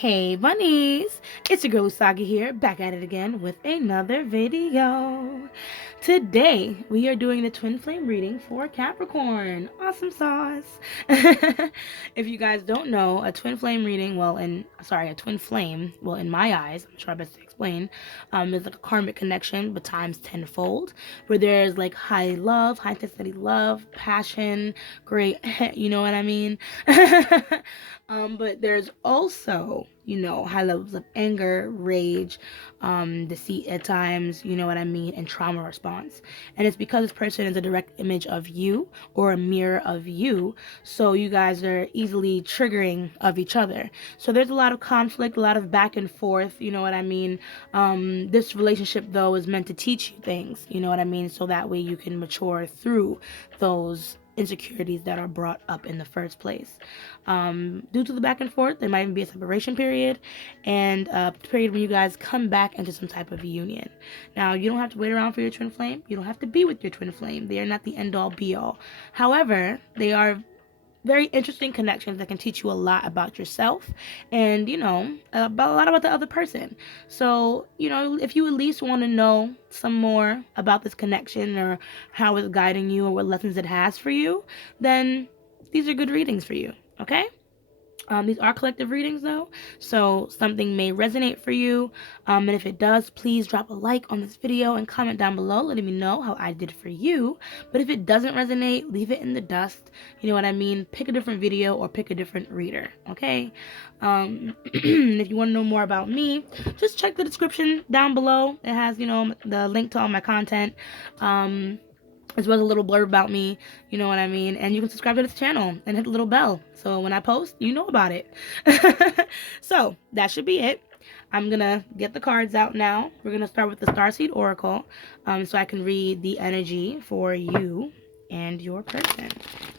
Hey bunnies, it's your girl Usagi here, back at it again with another video. Today we are doing the twin flame reading for Capricorn. Awesome sauce. If you guys don't know, a twin flame reading, a twin flame, in my eyes, I'm sure I best to explain, is like a karmic connection but times tenfold, where there's like high love, high intensity love, passion, great, you know what I mean? But there's also, high levels of anger, rage, deceit at times, you know what I mean, and trauma response. And it's because this person is a direct image of you or a mirror of you, so you guys are easily triggering of each other. So there's a lot of conflict, a lot of back and forth, you know what I mean. This relationship, though, is meant to teach you things, you know what I mean, so that way you can mature through those insecurities that are brought up in the first place. Due to the back and forth, there might even be a separation period and a period when you guys come back into some type of union. Now, you don't have to wait around for your twin flame. You don't have to be with your twin flame. They are not the end all be all. However, they are very interesting connections that can teach you a lot about yourself and, about a lot about the other person. So, if you at least want to know some more about this connection or how it's guiding you or what lessons it has for you, then these are good readings for you, okay? These are collective readings, though, so something may resonate for you. And if it does, please drop a like on this video and comment down below letting me know how I did for you. But if it doesn't resonate, leave it in the dust. You know what I mean? Pick a different video or pick a different reader, okay? If you want to know more about me, just check the description down below. It has, the link to all my content. As well as a little blurb about me, you know what I mean? And you can subscribe to this channel and hit the little bell. So when I post, you know about it. So that should be it. I'm going to get the cards out now. We're going to start with the Starseed Oracle so I can read the energy for you and your person,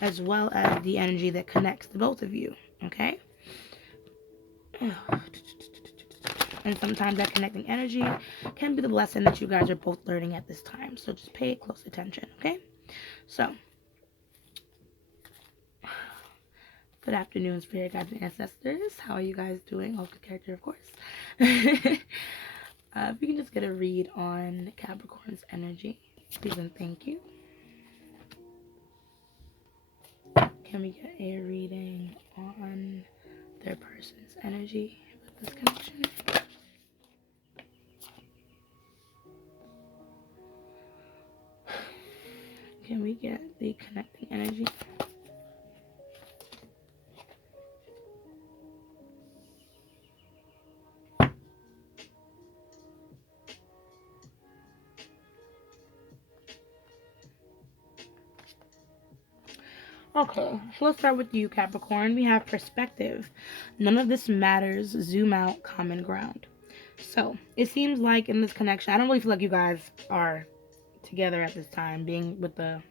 as well as the energy that connects the both of you, okay? And sometimes that connecting energy can be the lesson that you guys are both learning at this time. So just pay close attention, okay? So, good afternoon, spirit guides and ancestors. How are you guys doing? Oh, good character, of course. If you can just get a read on Capricorn's energy, please and thank you. Can we get a reading on their person's energy with this connection? Can we get the connecting energy? Okay, so let's start with you, Capricorn. We have perspective. None of this matters. Zoom out, common ground. So, it seems like in this connection, I don't really feel like you guys are together at this time, being with the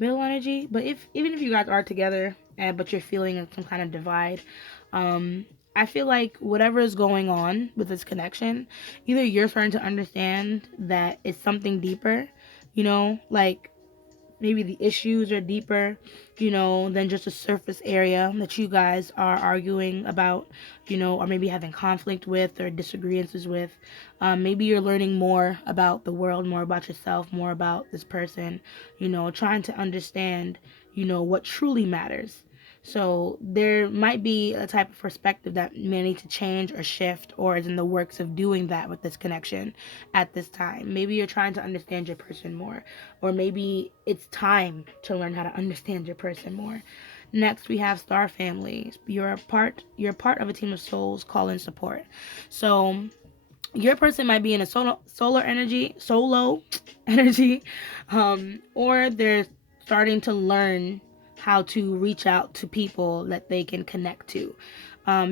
middle energy. But even if you guys are together, but you're feeling some kind of divide, I feel like whatever is going on with this connection, either you're starting to understand that it's something deeper, like maybe the issues are deeper, than just a surface area that you guys are arguing about, or maybe having conflict with or disagreements with. Maybe you're learning more about the world, more about yourself, more about this person, trying to understand, what truly matters. So there might be a type of perspective that may need to change or shift, or is in the works of doing that with this connection at this time. Maybe you're trying to understand your person more, or maybe it's time to learn how to understand your person more. Next, we have star family. You're part of a team of souls call in support. So your person might be in a solo energy, or they're starting to learn how to reach out to people that they can connect to.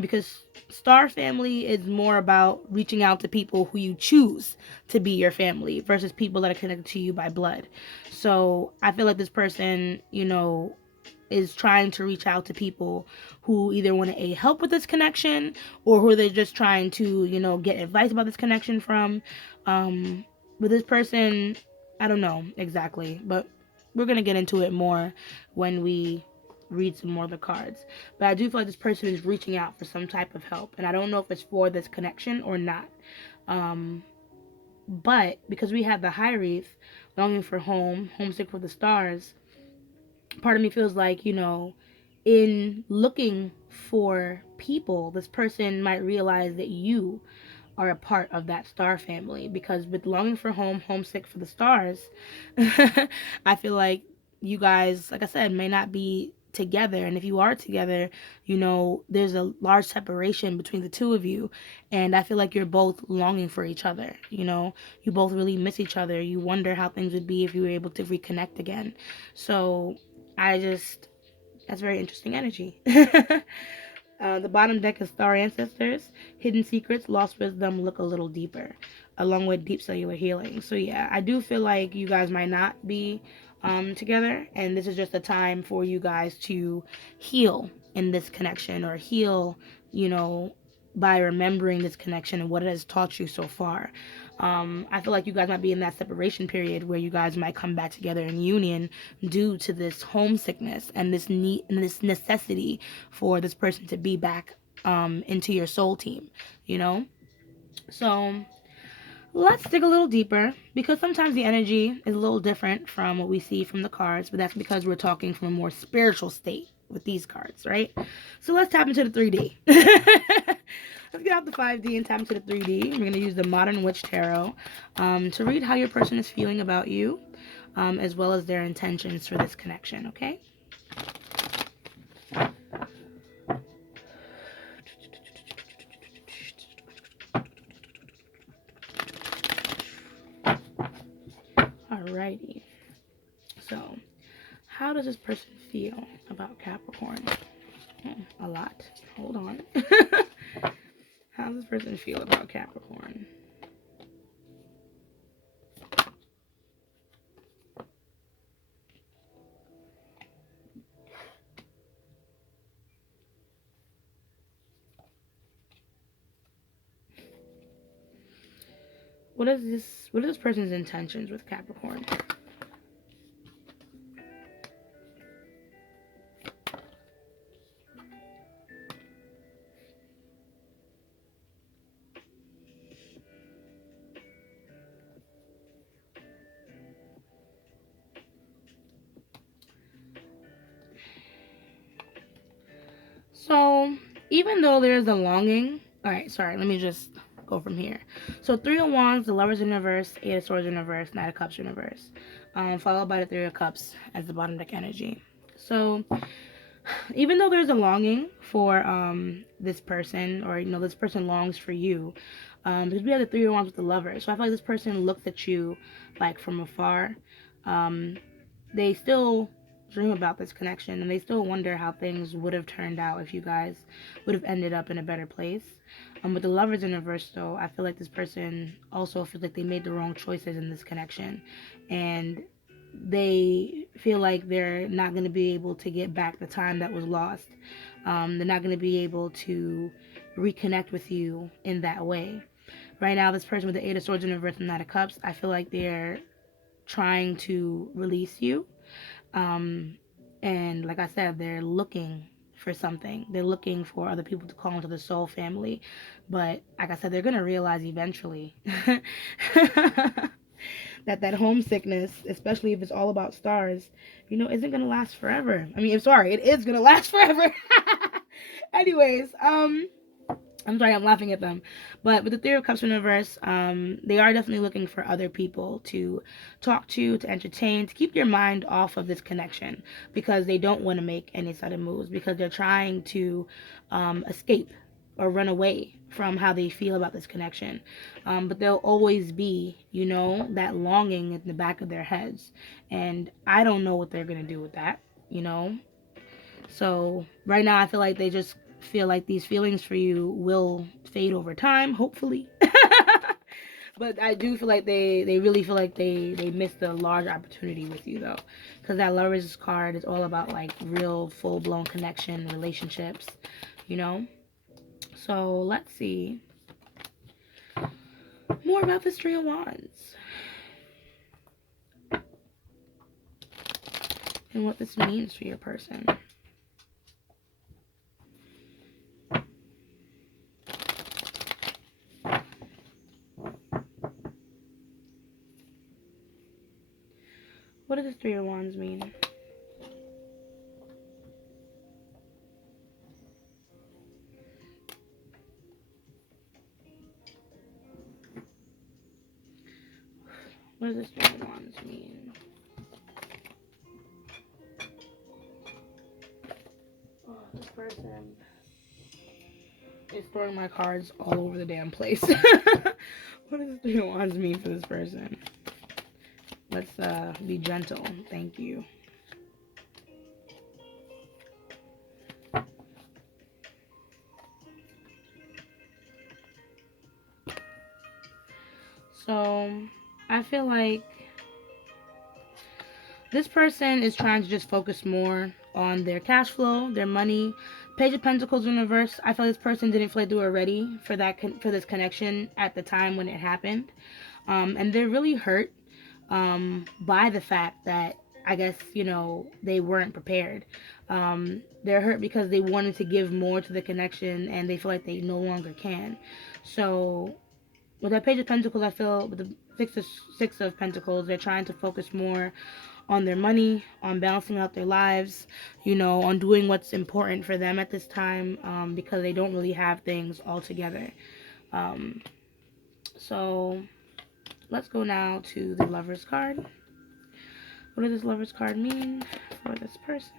Because star family is more about reaching out to people who you choose to be your family versus people that are connected to you by blood. So I feel like this person, is trying to reach out to people who either want to help with this connection, or who they're just trying to, get advice about this connection from. With this person, I don't know exactly, but we're going to get into it more when we read some more of the cards. But I do feel like this person is reaching out for some type of help, and I don't know if it's for this connection or not. But because we have the high wreath, longing for home, homesick for the stars, part of me feels like, in looking for people, this person might realize that you are a part of that star family, because with longing for home, homesick for the stars, I feel like you guys, like I said, may not be together. And if you are together, there's a large separation between the two of you. And I feel like you're both longing for each other. You both really miss each other. You wonder how things would be if you were able to reconnect again. So that's very interesting energy. The bottom deck is Star Ancestors, Hidden Secrets, Lost Wisdom, Look a Little Deeper, along with Deep Cellular Healing. So yeah, I do feel like you guys might not be together, and this is just a time for you guys to heal in this connection, or heal, you know, by remembering this connection and what it has taught you so far. I feel like you guys might be in that separation period where you guys might come back together in union due to this homesickness and this need and this necessity for this person to be back into your soul team, you know? So let's dig a little deeper, because sometimes the energy is a little different from what we see from the cards, but that's because we're talking from a more spiritual state with these cards, right? So let's tap into the 3D. Let's get out the 5D and tap into the 3D. We're going to use the Modern Witch Tarot to read how your person is feeling about you, as well as their intentions for this connection, okay? Alrighty. So, how does this person feel about Capricorn? A lot. Hold on. How does this person feel about Capricorn? What are this person's intentions with Capricorn? So, even though there's a longing, alright, sorry, let me just go from here. So, Three of Wands, the Lovers in reverse, Eight of Swords in reverse, Knight of Cups in reverse, followed by the Three of Cups as the bottom deck energy. So, even though there's a longing for this person, or this person longs for you, because we have the Three of Wands with the Lovers, so I feel like this person looks at you like from afar. They still dream about this connection, and they still wonder how things would have turned out if you guys would have ended up in a better place. With the Lovers in reverse, though, I feel like this person also feels like they made the wrong choices in this connection, and they feel like they're not going to be able to get back the time that was lost. They're not going to be able to reconnect with you in that way. Right now, this person with the Eight of Swords in reverse and Knight of Cups, I feel like they're trying to release you. And like I said, they're looking for something. They're looking for other people to call into the soul family. But like I said, they're going to realize eventually that homesickness, especially if it's all about stars, isn't going to last forever. I mean, I'm sorry, it is going to last forever. Anyways, I'm sorry, I'm laughing at them. But with the Three of Cups in reverse, they are definitely looking for other people to talk to entertain, to keep your mind off of this connection, because they don't want to make any sudden moves, because they're trying to escape or run away from how they feel about this connection. But there'll always be, that longing in the back of their heads. And I don't know what they're going to do with that, So right now I feel like they just feel like these feelings for you will fade over time, hopefully. But I do feel like they really feel like they missed a large opportunity with you, though, because that Lovers card is all about like real full-blown connection, relationships, So let's see more about this Three of Wands and what this means for your person. does this Three of Wands mean? What does this Three of Wands mean? Oh, this person is throwing my cards all over the damn place. What does this Three of Wands mean for this person? Let's be gentle. Thank you. So, I feel like this person is trying to just focus more on their cash flow, their money. Page of Pentacles in reverse. I feel like this person didn't feel like they were ready for for this connection at the time when it happened, and they're really hurt by the fact that I guess they weren't prepared. They're hurt because they wanted to give more to the connection and they feel like they no longer can. So with that Page of Pentacles, I feel with the Six of Pentacles, they're trying to focus more on their money, on balancing out their lives, on doing what's important for them at this time, because they don't really have things all together. So let's go now to the Lover's card. What does this Lover's card mean for this person?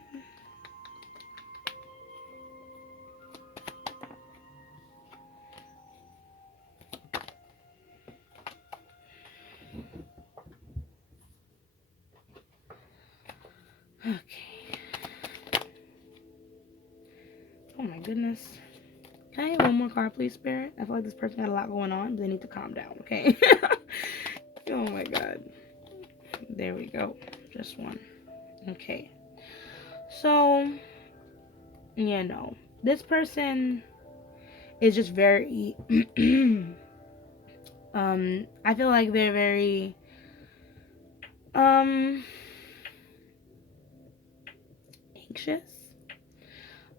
Okay. Oh my goodness. Can I have one more card, please, Spirit? I feel like this person got a lot going on, but they need to calm down, okay? Oh my god. There we go. Just one. Okay. So, this person is just very I feel like they're very anxious,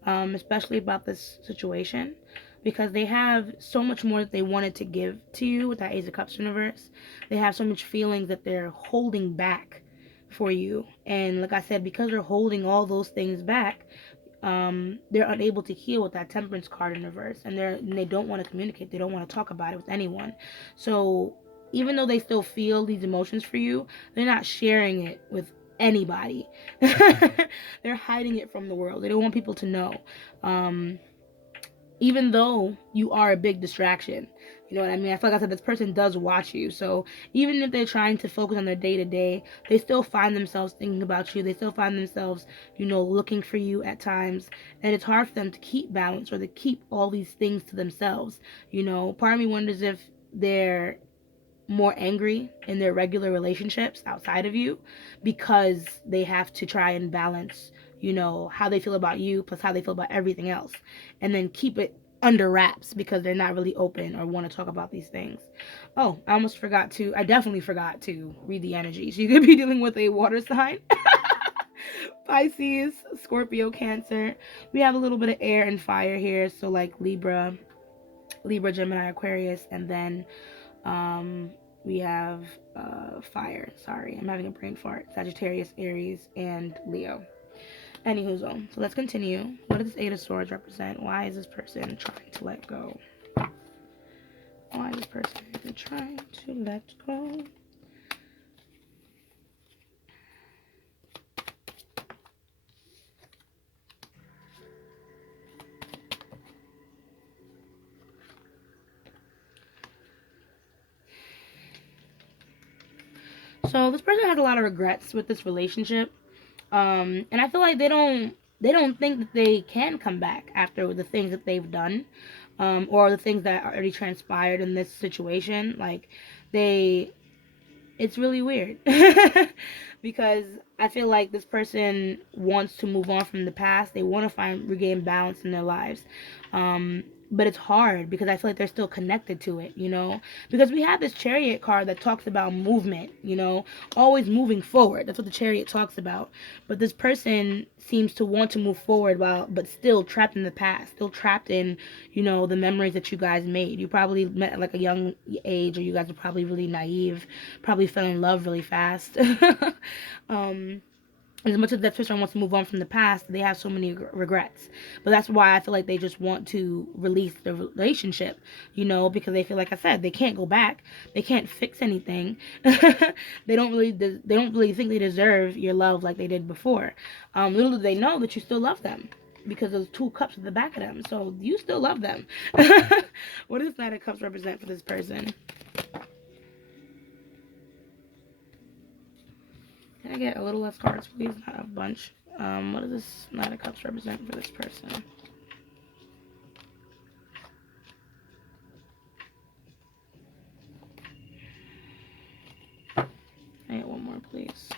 especially about this situation, because they have so much more that they wanted to give to you with that Ace of Cups universe. They have so much feelings that they're holding back for you, and like I said, because they're holding all those things back, they're unable to heal with that Temperance card in reverse, and they don't want to communicate. They don't want to talk about it with anyone. So even though they still feel these emotions for you, they're not sharing it with anybody. They're hiding it from the world. They don't want people to know. Even though you are a big distraction. You know what I mean? I feel like I said, this person does watch you. So even if they're trying to focus on their day to day, they still find themselves thinking about you. They still find themselves, looking for you at times. And it's hard for them to keep balance or to keep all these things to themselves. Part of me wonders if they're more angry in their regular relationships outside of you because they have to try and balance how they feel about you plus how they feel about everything else, and then keep it under wraps because they're not really open or want to talk about these things. Oh, I definitely forgot to read the energy. So you could be dealing with a water sign. Pisces, Scorpio, Cancer. We have a little bit of air and fire here, so like Libra, Gemini, Aquarius, and then we have fire. Sorry, I'm having a brain fart. Sagittarius, Aries, and Leo. Anywho, so let's continue. What does this Eight of Swords represent? Why is this person trying to let go? Why is this person trying to let go? So this person has a lot of regrets with this relationship, and I feel like they don't think that they can come back after the things that they've done, or the things that already transpired in this situation. Like it's really weird because I feel like this person wants to move on from the past. They want to regain balance in their lives. But it's hard because I feel like they're still connected to it, because we have this Chariot card that talks about movement, always moving forward. That's what the Chariot talks about. But this person seems to want to move forward but still trapped in the past, still trapped in, the memories that you guys made. You probably met at like a young age, or you guys are probably really naive, probably fell in love really fast. um, as much as that person wants to move on from the past, they have so many regrets. But that's why I feel like they just want to release the relationship, because they feel, like I said, they can't go back, they can't fix anything. They don't really think they deserve your love like they did before. Little do they know that you still love them, because there's 2 cups at the back of them, so you still love them. What does Knight of Cups represent for this person? Can I get a little less cards, please? Not a bunch. What does this Knight of Cups represent for this person? Can I get one more, please?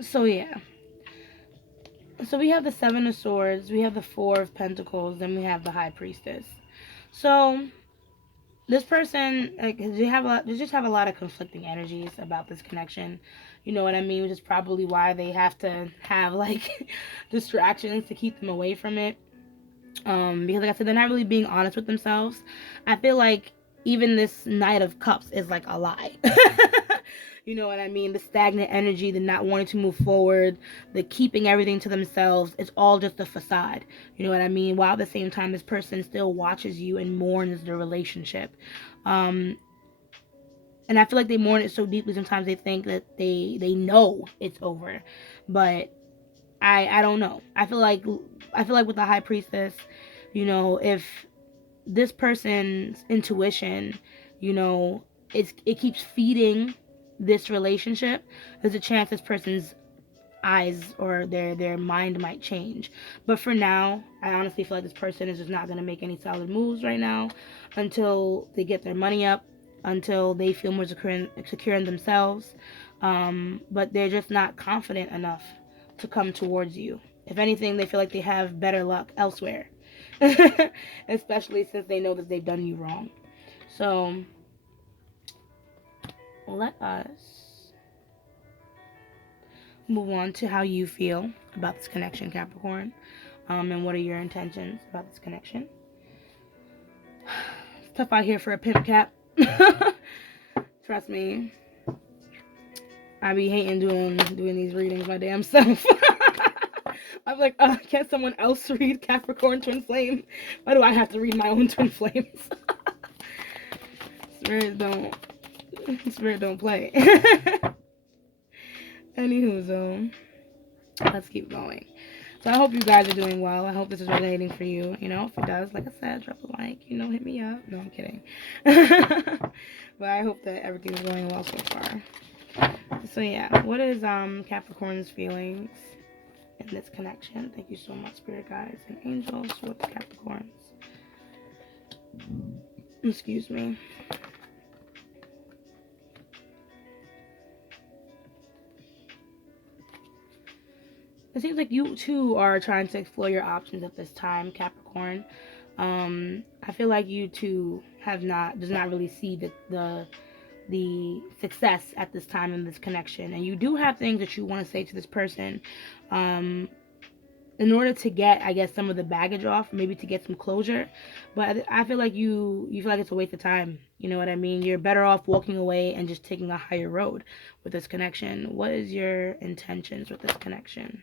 So, yeah. So we have the 7 of Swords, we have the 4 of Pentacles, then we have the High Priestess. So this person, like, they just have a lot of conflicting energies about this connection. You know what I mean? Which is probably why they have to have like distractions to keep them away from it. Because like I said, they're not really being honest with themselves. I feel like even this Knight of Cups is like a lie. You know what I mean? The stagnant energy, the not wanting to move forward, the keeping everything to themselves, it's all just a facade. You know what I mean? While at the same time, this person still watches you and mourns the relationship. Um, and I feel like they mourn it so deeply, sometimes they think that they know it's over. But I don't know. I feel like with the High Priestess, if this person's intuition, you know, it keeps feeding this relationship, there's a chance this person's eyes or their mind might change. But for now, I honestly feel like this person is just not going to make any solid moves right now until they get their money up, until they feel more secure in themselves. But they're just not confident enough to come towards you. If anything, they feel like they have better luck elsewhere. Especially since they know that they've done you wrong. So let us move on to how you feel about this connection, Capricorn. And what are your intentions about this connection? It's tough out here for a pimp, Cap. Trust me. I be hating doing these readings my damn self. I'm like, can't someone else read Capricorn Twin Flame? Why do I have to read my own Twin Flames? Spirit don't play. Anywho, let's keep going. So I hope you guys are doing well. I hope this is resonating for you. If it does, like I said, drop a like. Hit me up. No, I'm kidding. But I hope that everything's going well so far. So yeah, what is Capricorn's feelings in this connection? Thank you so much, spirit guides and angels, with the Capricorns. Excuse me. It seems like you too are trying to explore your options at this time, Capricorn. I feel like you too does not really see the success at this time in this connection, and you do have things that you want to say to this person, in order to get, I guess, some of the baggage off, maybe to get some closure. But I feel like you feel like it's a waste of time. You know what I mean? You're better off walking away and just taking a higher road with this connection. What is your intentions with this connection?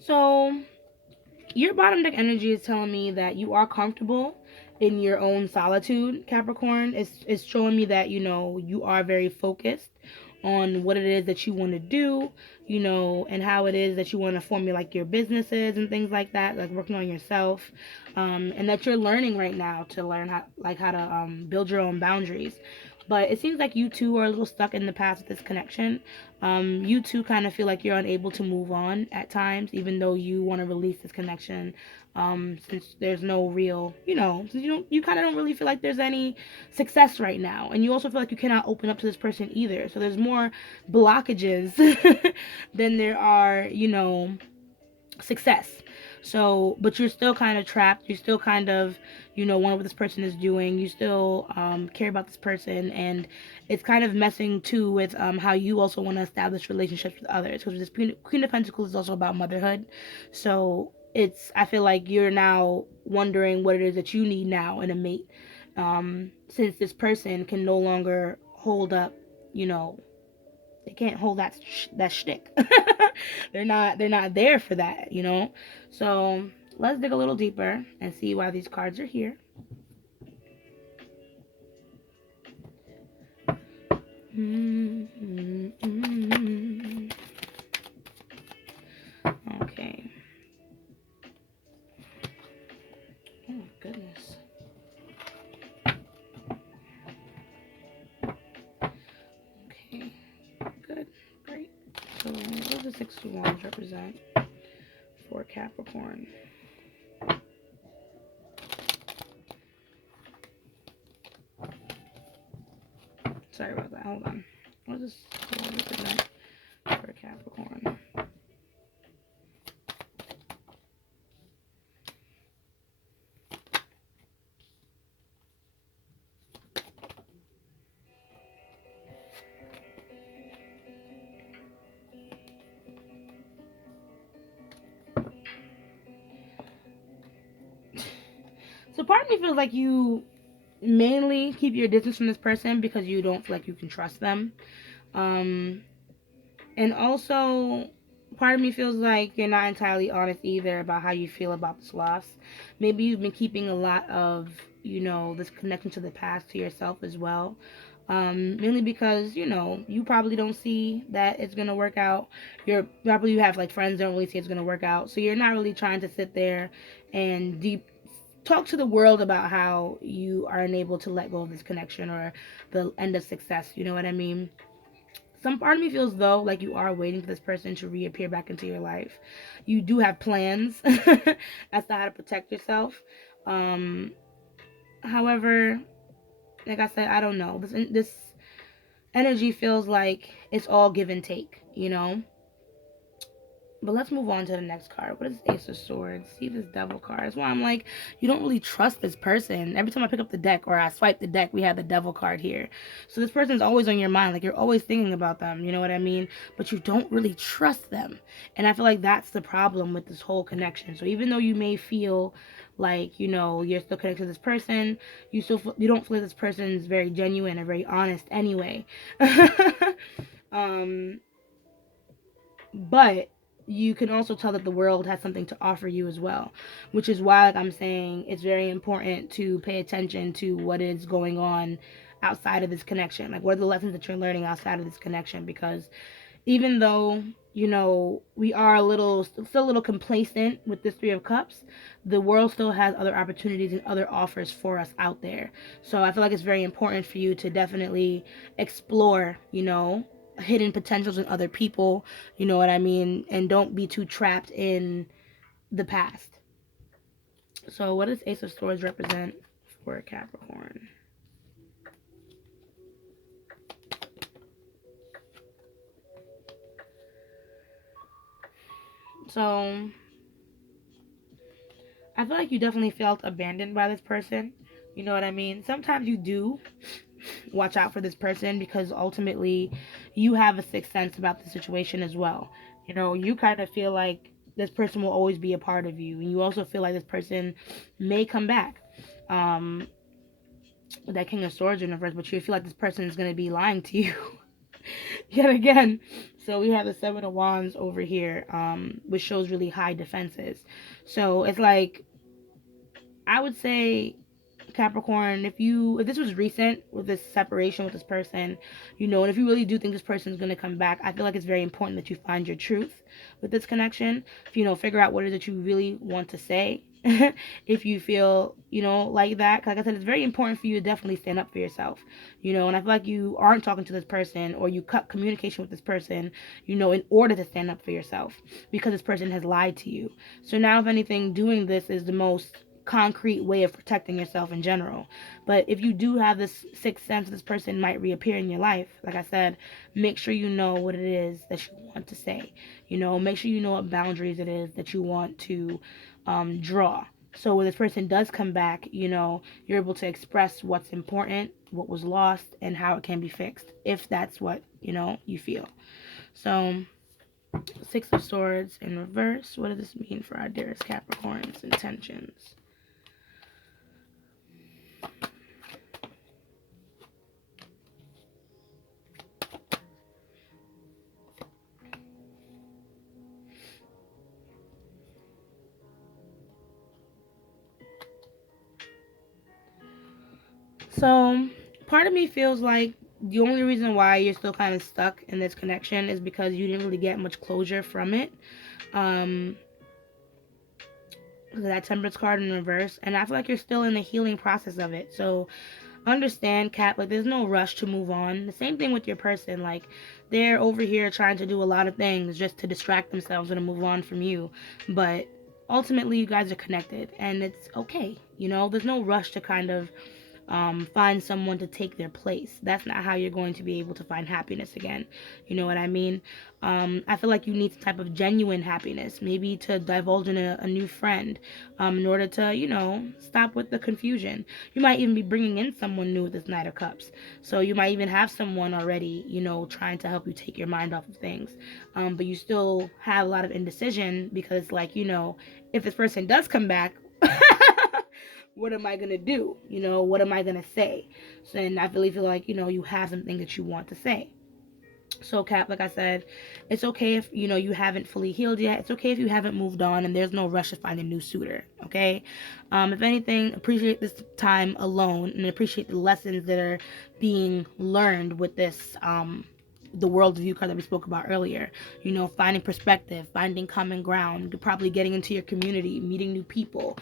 So your bottom deck energy is telling me that you are comfortable in your own solitude, Capricorn. It's showing me that you are very focused on what it is that you want to do, and how it is that you want to formulate your businesses and things like that, like working on yourself, and that you're learning right now to learn how to build your own boundaries. But it seems like you two are a little stuck in the past with this connection. You two kind of feel like you're unable to move on at times, even though you want to release this connection. Since there's no real, since you kind of don't really feel like there's any success right now, and you also feel like you cannot open up to this person either. So there's more blockages than there are, success. So, but you're still kind of trapped. You're still kind of, wonder what this person is doing. You still care about this person, and it's kind of messing too with how you also want to establish relationships with others. Because this Queen of Pentacles is also about motherhood. So I feel like you're now wondering what it is that you need now in a mate, since this person can no longer hold up, you know, they can't hold that shtick. they're not there for that. So let's dig a little deeper and see why these cards are here. Okay. Oh my goodness. Okay. Good. Great. So what does the Six of Wands represent for Capricorn? Sorry about that. Hold on. What does this represent for Capricorn? So part of me feels like you mainly keep your distance from this person because you don't feel like you can trust them. Um, and also, part of me feels like you're not entirely honest either about how you feel about this loss. Maybe you've been keeping a lot of, this connection to the past to yourself as well. Mainly because, you probably don't see that it's going to work out. You have like friends don't really see it's going to work out. So you're not really trying to sit there and talk to the world about how you are unable to let go of this connection or the end of success. You know what I mean? Some part of me feels though like you are waiting for this person to reappear back into your life. You do have plans as to how to protect yourself. Um, However, like I said, I don't know. This energy feels like it's all give and take. But let's move on to the next card. What is Ace of Swords? See this Devil card. That's why I'm like, you don't really trust this person. Every time I pick up the deck or I swipe the deck, we have the Devil card here. So this person's always on your mind. Like, you're always thinking about them. You know what I mean? But you don't really trust them. And I feel like that's the problem with this whole connection. So even though you may feel like, you're still connected to this person, you don't feel like this person is very genuine or very honest anyway. um but you can also tell that the world has something to offer you as well, which is why, like I'm saying, it's very important to pay attention to what is going on outside of this connection. Like, what are the lessons that you're learning outside of this connection? Because even though, we are still a little complacent with this Three of Cups, the world still has other opportunities and other offers for us out there. So I feel like it's very important for you to definitely explore, hidden potentials in other people, you know what I mean? And don't be too trapped in the past. So what does Ace of Swords represent for Capricorn? So I feel like you definitely felt abandoned by this person. You know what I mean? Sometimes you do watch out for this person because ultimately you have a sixth sense about the situation as well. You kind of feel like this person will always be a part of you, and you also feel like this person may come back. Um, that King of Swords universe, but you feel like this person is going to be lying to you yet again. So we have the Seven of Wands over here, which shows really high defenses. So it's like, I would say Capricorn, if this was recent with this separation with this person, and if you really do think this person is going to come back, I feel like it's very important that you find your truth with this connection. Figure out what it is that you really want to say. If you feel, like that. Like I said, it's very important for you to definitely stand up for yourself, and I feel like you aren't talking to this person, or you cut communication with this person, in order to stand up for yourself, because this person has lied to you. So now, if anything, doing this is the most concrete way of protecting yourself in general. But if you do have this sixth sense, this person might reappear in your life. Like I said, make sure you know what it is that you want to say. Make sure you know what boundaries it is that you want to draw. So when this person does come back, you're able to express what's important, what was lost, and how it can be fixed, if that's what you feel. So, Six of Swords in reverse. What does this mean for our dearest Capricorn's intentions? So, part of me feels like the only reason why you're still kind of stuck in this connection is because you didn't really get much closure from it. That Temperance card in reverse, and I feel like you're still in the healing process of it. So understand, Cap, like there's no rush to move on. The same thing with your person, like they're over here trying to do a lot of things just to distract themselves and to move on from you, but ultimately you guys are connected, and it's okay. There's no rush to kind of find someone to take their place. That's not how you're going to be able to find happiness again. You know what I mean? I feel like you need some type of genuine happiness, maybe to divulge in a new friend, in order to, stop with the confusion. You might even be bringing in someone new with this Knight of Cups. So you might even have someone already, trying to help you take your mind off of things. But you still have a lot of indecision because, like, if this person does come back, what am I gonna do? What am I gonna say? So, and I really feel like you have something that you want to say. So, Cap, like I said, it's okay if you haven't fully healed yet. It's okay if you haven't moved on, and there's no rush to find a new suitor. Okay. If anything, appreciate this time alone, and appreciate the lessons that are being learned with this the world view card that we spoke about earlier. Finding perspective, finding common ground, probably getting into your community, meeting new people,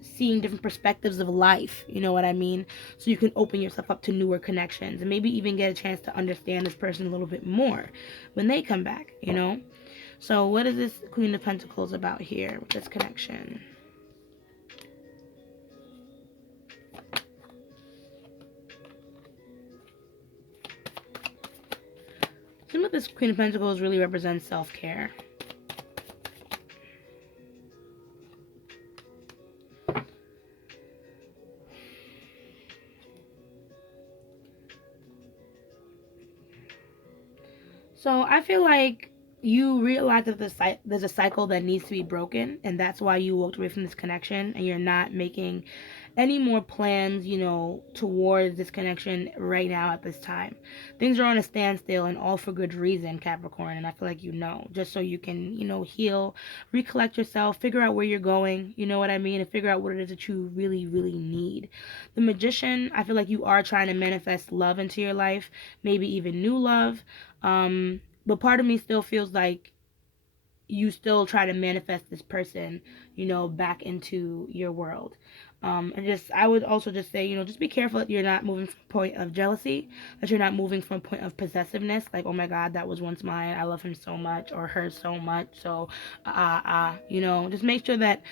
seeing different perspectives of life. You know what I mean? So you can open yourself up to newer connections, and maybe even get a chance to understand this person a little bit more when they come back. So what is this Queen of Pentacles about here with this connection? Some of this Queen of Pentacles really represents self-care. So I feel like you realize that there's a cycle that needs to be broken, and that's why you walked away from this connection, and you're not making any more plans, towards this connection right now at this time. Things are on a standstill, and all for good reason, Capricorn, and I feel like just so you can, heal, recollect yourself, figure out where you're going, you know what I mean, and figure out what it is that you really, really need. The Magician, I feel like you are trying to manifest love into your life, maybe even new love. But part of me still feels like you still try to manifest this person, back into your world. I would also just say, just be careful that you're not moving from a point of jealousy, that you're not moving from a point of possessiveness, like, oh my God, that was once mine, I love him so much, or her so much, so, just make sure that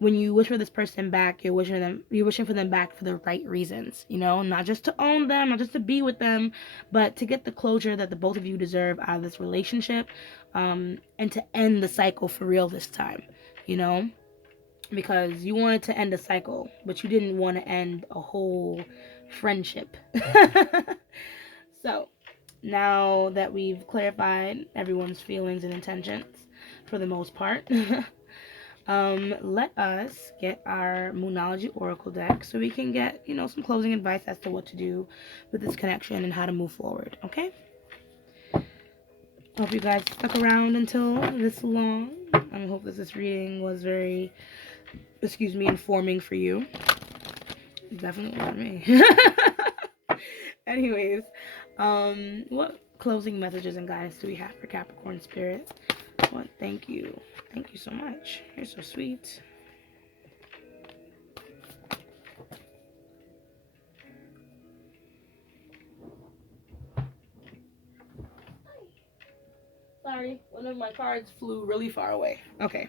when you wish for this person back, you're wishing for them back for the right reasons, not just to own them, not just to be with them, but to get the closure that the both of you deserve out of this relationship, and to end the cycle for real this time, because you wanted to end a cycle, but you didn't want to end a whole friendship. So, now that we've clarified everyone's feelings and intentions for the most part, let us get our Moonology Oracle deck so we can get, some closing advice as to what to do with this connection and how to move forward, okay? Hope you guys stuck around until this long. I hope that this reading was very, informing for you. Definitely not me. Anyways, what closing messages and guidance do we have for Capricorn spirit? Well, thank you. Thank you so much. You're so sweet. Sorry, one of my cards flew really far away. Okay.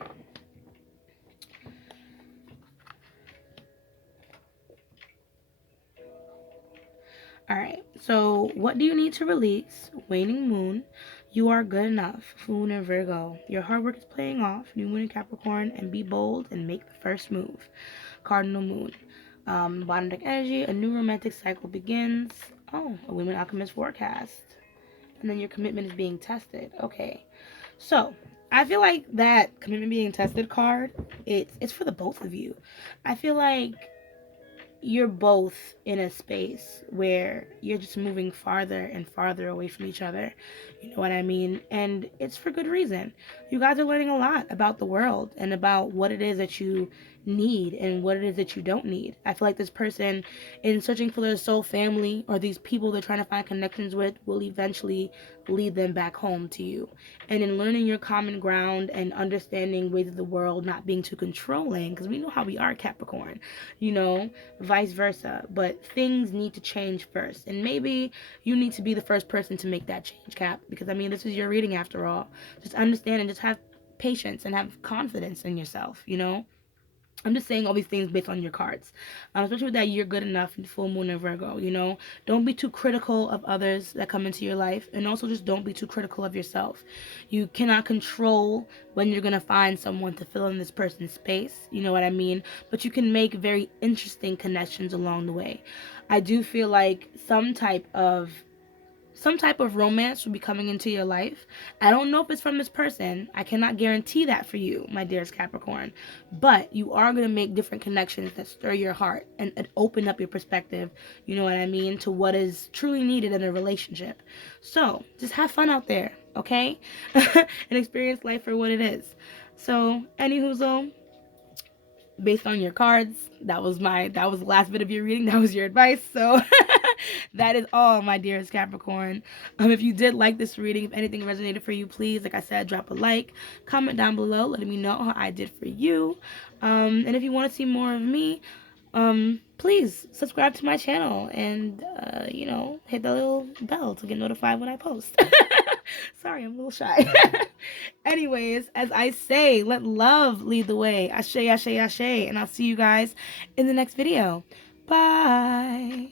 All right. So, what do you need to release? Waning moon. You are good enough. Full moon in Virgo. Your hard work is paying off. New moon in Capricorn. And be bold and make the first move. Cardinal moon. Bottom deck energy. A new romantic cycle begins. Oh, a women alchemist forecast. And then your commitment is being tested. Okay. So, I feel like that commitment being tested card, it's for the both of you. I feel like you're both in a space where you're just moving farther and farther away from each other. You know what I mean? And it's for good reason. You guys are learning a lot about the world and about what it is that you need and what it is that you don't need. I feel like this person, in searching for their soul family or these people they're trying to find connections with, will eventually lead them back home to you. And in learning your common ground and understanding ways of the world, not being too controlling, because we know how we are, Capricorn, you know, vice versa. But things need to change first. And maybe you need to be the first person to make that change, Cap, because I mean, this is your reading after all. Just understand and just have patience and have confidence in yourself, you know? I'm just saying all these things based on your cards. Especially with that you're good enough in full moon and Virgo, you know? Don't be too critical of others that come into your life. And also just don't be too critical of yourself. You cannot control when you're going to find someone to fill in this person's space. You know what I mean? But you can make very interesting connections along the way. I do feel like some type of romance will be coming into your life. I don't know if it's from this person. I cannot guarantee that for you, my dearest Capricorn. But you are going to make different connections that stir your heart and open up your perspective, you know what I mean, to what is truly needed in a relationship. So just have fun out there, okay? And experience life for what it is. So, anywho, based on your cards, that was the last bit of your reading. That was your advice. So that is all, my dearest Capricorn. If you did like this reading, if anything resonated for you, please, like I said, drop a like, comment down below, letting me know how I did for you. And if you want to see more of me, please subscribe to my channel and hit the little bell to get notified when I post. Sorry, I'm a little shy. Anyways, as I say, let love lead the way. Ashe, ashe, ashe. And I'll see you guys in the next video. Bye.